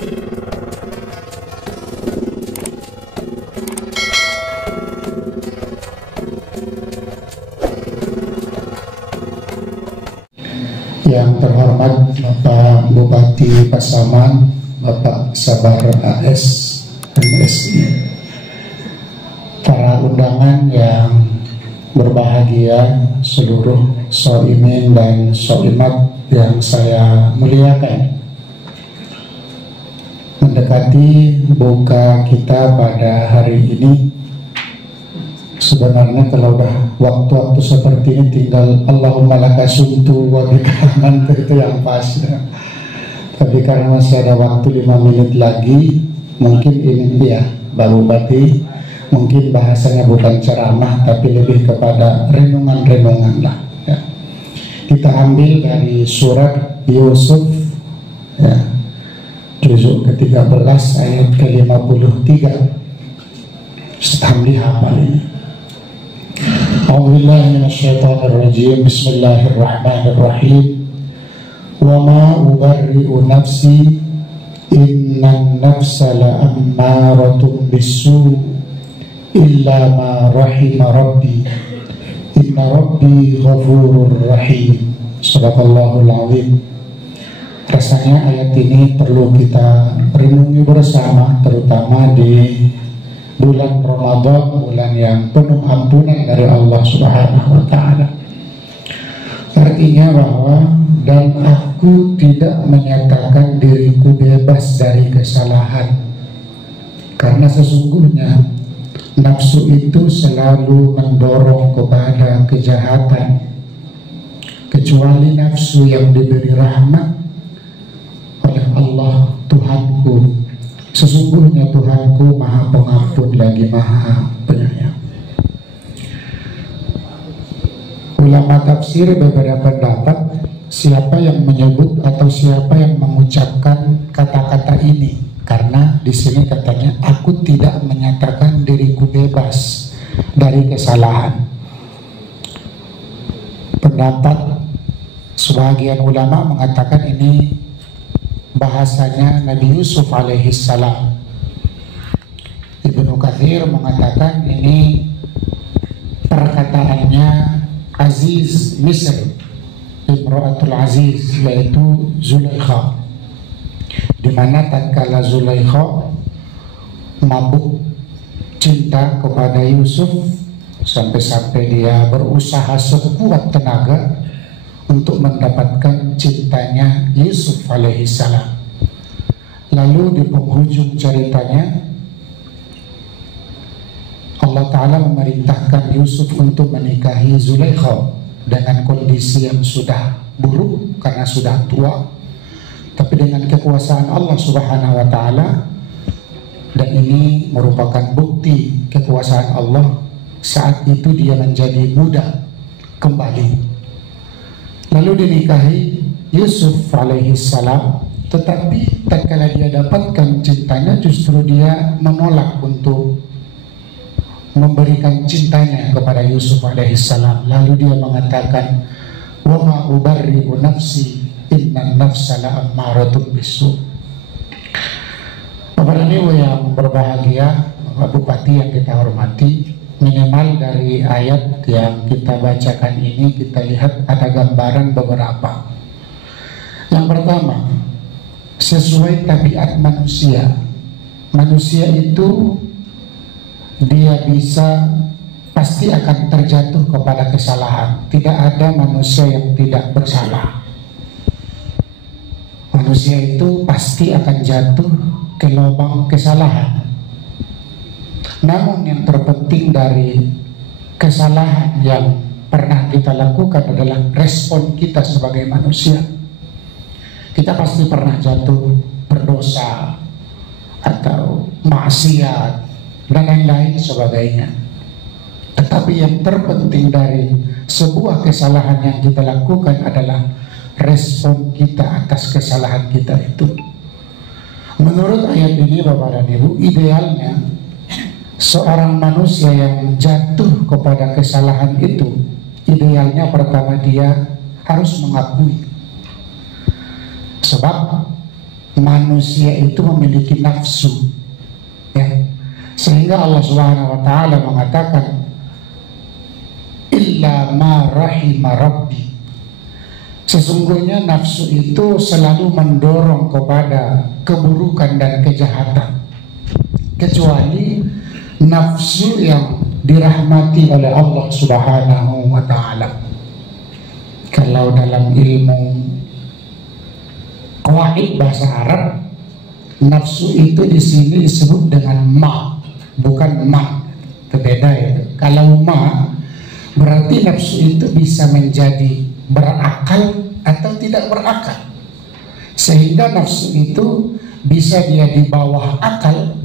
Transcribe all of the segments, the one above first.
Yang terhormat Bapak Bupati Pasaman, Bapak Sabar AS MSI, para undangan yang berbahagia, seluruh soimin dan soimat yang saya muliakan. Mendekati buka kita pada hari ini, sebenarnya kalau udah waktu-waktu seperti ini tinggal Allahumma laka sumtu wa bika amantu, itu yang pas ya. Tapi karena masih ada waktu 5 menit lagi, mungkin ini dia Pak Bupati, mungkin bahasanya bukan ceramah tapi lebih kepada renungan-renungan lah ya. Kita ambil dari surat Yusuf ya, juzuk ke-13 ayat ke-53. Setamli hafal ini. A'udzubillahi minasyaitonir rajim. Bismillahirrahmanirrahim. Wa ma ubarri'u nafsi innan nafsa la'ammaratun bisu illa ma rahima rabbi inna rabbi ghafurur rahim. Shadaqallahul azim. Rasanya ayat ini perlu kita renungi bersama, terutama di bulan Ramadan, bulan yang penuh ampunan dari Allah Subhanahu wa ta'ala. Artinya bahwa dan aku tidak menyatakan diriku bebas dari kesalahan, karena sesungguhnya nafsu itu selalu mendorong kepada kejahatan, kecuali nafsu yang diberi rahmat oleh Allah Tuhanku. Sesungguhnya Tuhanku Maha Pengampun lagi Maha Penyayang. Ulama tafsir beberapa pendapat siapa yang menyebut atau siapa yang mengucapkan kata-kata ini, karena di sini katanya aku tidak menyatakan diriku bebas dari kesalahan. Pendapat sebagian ulama mengatakan ini bahasanya Nabi Yusuf alaihi salam. Ibnu Katsir mengatakan ini perkataannya Aziz Misr, Imra'atul Aziz, yaitu Zulaikha, di mana tatkala Zulaikha mabuk cinta kepada Yusuf sampai-sampai dia berusaha sekuat tenaga untuk mendapatkan cintanya Yusuf alaihi salam. Lalu di penghujung ceritanya Allah Ta'ala memerintahkan Yusuf untuk menikahi Zulaikha dengan kondisi yang sudah buruk karena sudah tua, tapi dengan kekuasaan Allah Subhanahu wa Ta'ala, dan ini merupakan bukti kekuasaan Allah. Saat itu dia menjadi muda kembali. Lalu dinikahi Yusuf alaihi salam, tetapi tatkala dia dapatkan cintanya justru dia menolak untuk memberikan cintanya kepada Yusuf alaihi salam. Lalu dia mengatakan, wa ma ubarri'u nafsi innan nafsa la'ammaratun bisu. Bapak dan Ibu yang berbahagia, Bapak Bupati yang kita hormati, minimal dari ayat yang kita bacakan ini kita lihat ada gambaran beberapa. Yang pertama, sesuai tabiat manusia, manusia itu dia bisa pasti akan terjatuh kepada kesalahan. Tidak ada manusia yang tidak bersalah. Manusia itu pasti akan jatuh ke lubang kesalahan. Namun yang terpenting dari kesalahan yang pernah kita lakukan adalah respon kita sebagai manusia. Kita pasti pernah jatuh berdosa atau maksiat dan lain-lain sebagainya. Tetapi yang terpenting dari sebuah kesalahan yang kita lakukan adalah respon kita atas kesalahan kita itu. Menurut ayat ini Bapak dan Ibu, idealnya seorang manusia yang jatuh kepada kesalahan itu, idealnya pertama dia harus mengakui. Sebab manusia itu memiliki nafsu, ya. Sehingga Allah Subhanahu wa taala mengatakan illa ma rahima rabbi. Sesungguhnya nafsu itu selalu mendorong kepada keburukan dan kejahatan, kecuali nafsu yang dirahmati oleh Allah Subhanahu wa taala. Kalau dalam ilmu qawaid bahasa Arab, nafsu itu di sini disebut dengan ma, bukan ma. Berbeda ya. Kalau ma berarti nafsu itu bisa menjadi berakal atau tidak berakal. Sehingga nafsu itu bisa dia di bawah akal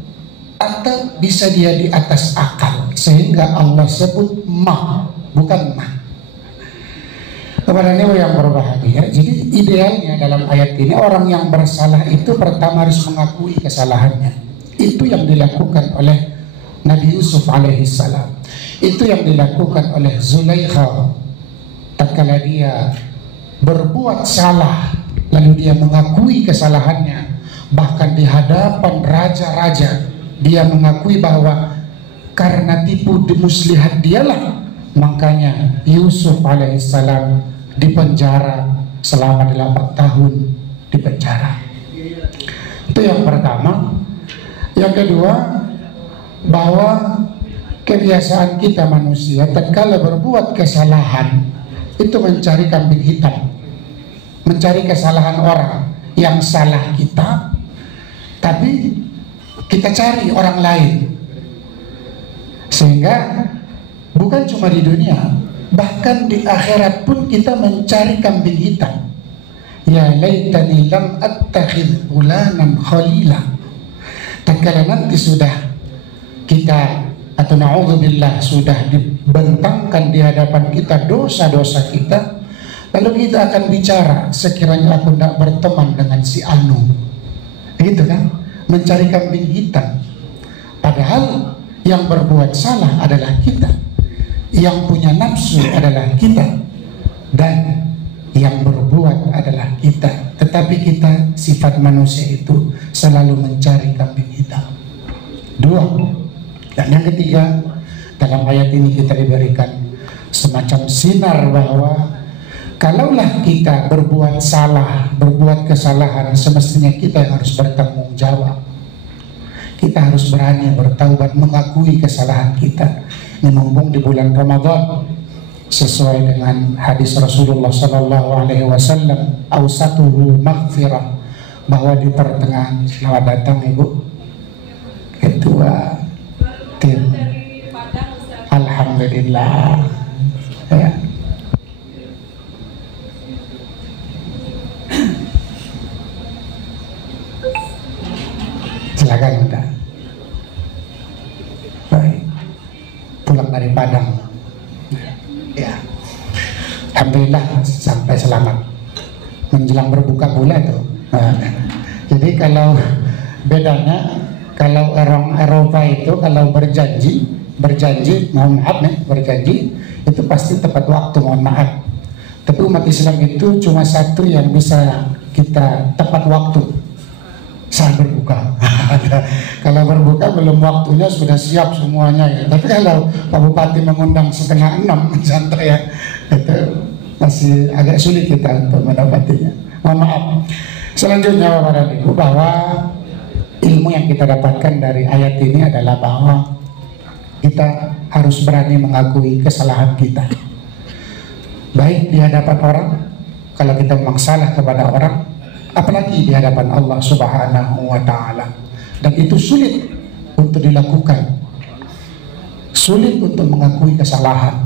atau bisa dia di atas akal. Sehingga Allah sebut ma, bukan ma. Kepada yang berbahagia. Jadi idealnya dalam ayat ini orang yang bersalah itu pertama harus mengakui kesalahannya. Itu yang dilakukan oleh Nabi Yusuf alaihissalam. Itu yang dilakukan oleh Zulaikha tatkala dia berbuat salah lalu dia mengakui kesalahannya. Bahkan di hadapan raja-raja dia mengakui bahwa karena tipu muslihat dialah makanya Yusuf alaihissalam dipenjara selama 8 tahun di penjara. Itu yang pertama. Yang kedua, bahwa kebiasaan kita manusia tatkala berbuat kesalahan itu mencari kambing hitam, mencari kesalahan orang yang salah kita, tapi kita cari orang lain. Sehingga bukan cuma di dunia, bahkan di akhirat pun kita mencari kambing hitam. Ya laitani lam attakhidh fulanan khalila. Tatkala nanti sudah kita atau na'udzubillah sudah dibentangkan di hadapan kita dosa-dosa kita, lalu kita akan bicara, sekiranya aku tidak berteman dengan si Anu, gitu kan, mencari kambing hitam. Padahal yang berbuat salah adalah kita, yang punya nafsu adalah kita, dan yang berbuat adalah kita. Tetapi kita, sifat manusia itu selalu mencari kambing hitam. Dua. Dan yang ketiga, dalam ayat ini kita diberikan semacam sinar bahwa kalaulah kita berbuat salah, berbuat kesalahan, semestinya kita yang harus bertanggung jawab. Kita harus berani bertaubat, mengakui kesalahan kita. Mumpung di bulan Ramadan, sesuai dengan hadis Rasulullah SAW, awsatuhu maghfirah, bahwa di pertengahan, selamat datang Ibu Ketua tim, alhamdulillah ya. Silakan Bunda. Baik, pulang dari Padang ya, alhamdulillah sampai selamat menjelang berbuka pula itu. Jadi kalau bedanya, kalau orang Eropa itu kalau berjanji, mohon maaf nih, berjanji itu pasti tepat waktu, mohon maaf. Tapi umat Islam itu cuma satu yang bisa kita tepat waktu, saat berbuka. Kalau berbuka belum waktunya sudah siap semuanya ya. Tapi kalau Pak Bupati mengundang 5:30 santai ya, itu masih agak sulit kita untuk mendapatinya. Mohon maaf. Selanjutnya Bapak dan Ibu, bahwa ilmu yang kita dapatkan dari ayat ini adalah bahwa kita harus berani mengakui kesalahan kita, baik di hadapan orang, kalau kita memang salah kepada orang, apalagi di hadapan Allah Subhanahu wa ta'ala. Dan itu sulit untuk dilakukan, sulit untuk mengakui kesalahan.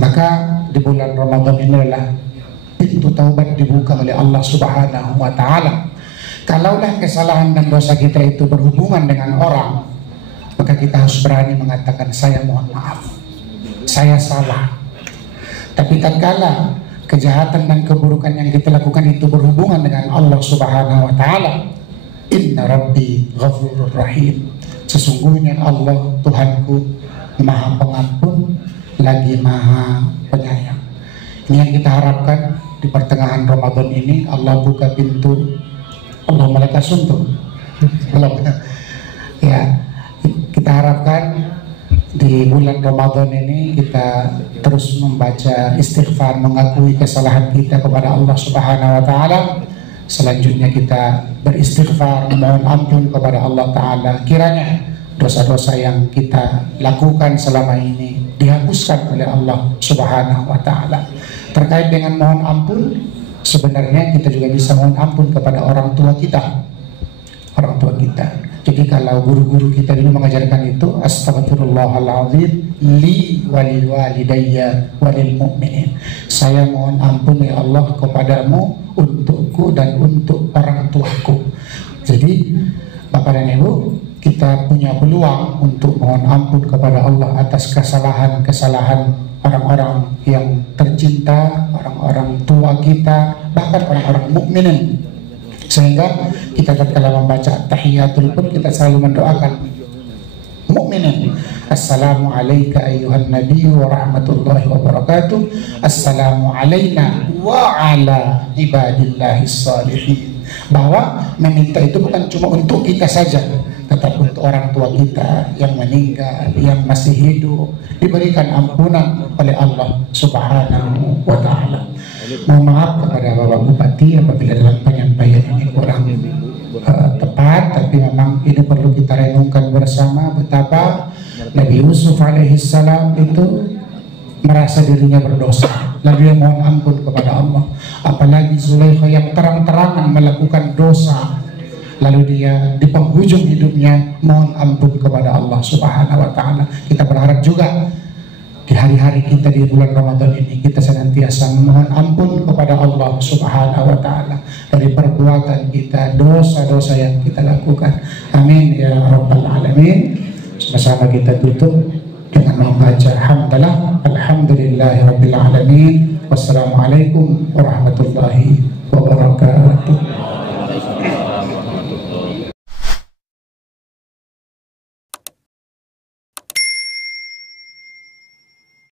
Maka di bulan Ramadan ini adalah pintu taubat dibuka oleh Allah Subhanahu wa ta'ala. Kalaulah kesalahan dan dosa kita itu berhubungan dengan orang, maka kita harus berani mengatakan, saya mohon maaf, saya salah. Tapi tatkala kejahatan dan keburukan yang kita lakukan itu berhubungan dengan Allah Subhanahu wa ta'ala, inna rabbi ghafurur rahim, sesungguhnya Allah Tuhanku maha pengampun lagi maha penyayang. Ini yang kita harapkan di pertengahan Ramadan ini Allah buka pintu, Allah malaikat suntuk. Ya, kita harapkan di bulan Ramadan ini kita terus membaca istighfar, mengakui kesalahan kita kepada Allah Subhanahu wa taala. Selanjutnya kita beristighfar, memohon ampun kepada Allah taala. Kiranya dosa-dosa yang kita lakukan selama ini dihapuskan oleh Allah Subhanahu wa taala. Terkait dengan mohon ampun, sebenarnya kita juga bisa mohon ampun kepada orang tua kita. Orang tua kita. Jadi kalau guru-guru kita dulu mengajarkan itu, astagfirullahaladzim li walil walidayya walil mu'minin. Saya mohon ampun ya Allah kepadamu, untukku dan untuk orang tuaku. Jadi Bapak dan Ibu, kita punya peluang untuk mohon ampun kepada Allah atas kesalahan-kesalahan orang-orang yang tercinta, orang-orang tua kita, bahkan orang-orang mukminin. Sehingga kita tatkala membaca tahiyatul pun kita selalu mendoakan mukminin. Assalamu alayka ayyuhan nabiyyu wa rahmatullahi wa barakatuh. Assalamu alayna wa ala ibadillahis salihin. Bahwa meminta itu bukan cuma untuk kita saja, tetapi untuk orang tua kita yang meninggal, yang masih hidup, diberikan ampunan oleh Allah Subhanahu wa ta'ala. Mohon maaf kepada Bapak Bupati apabila dalam penyampaian ini kurang tepat, tapi memang ini perlu kita renungkan bersama betapa Nabi Yusuf alaihissalam itu merasa dirinya berdosa, lalu dia mohon ampun kepada Allah. Apalagi Zulaikha yang terang-terangan melakukan dosa, lalu dia di penghujung hidupnya mohon ampun kepada Allah Subhanahu wa ta'ala. Kita berharap juga di hari-hari kita di bulan Ramadan ini kita senantiasa memohon ampun kepada Allah Subhanahu wa ta'ala dari perbuatan kita, dosa-dosa yang kita lakukan. Amin ya rabbal alamin. Sama-sama kita tutup dengan membaca hamdalah, alhamdulillahirabbil alamin. Wassalamualaikum warahmatullahi wabarakatuh.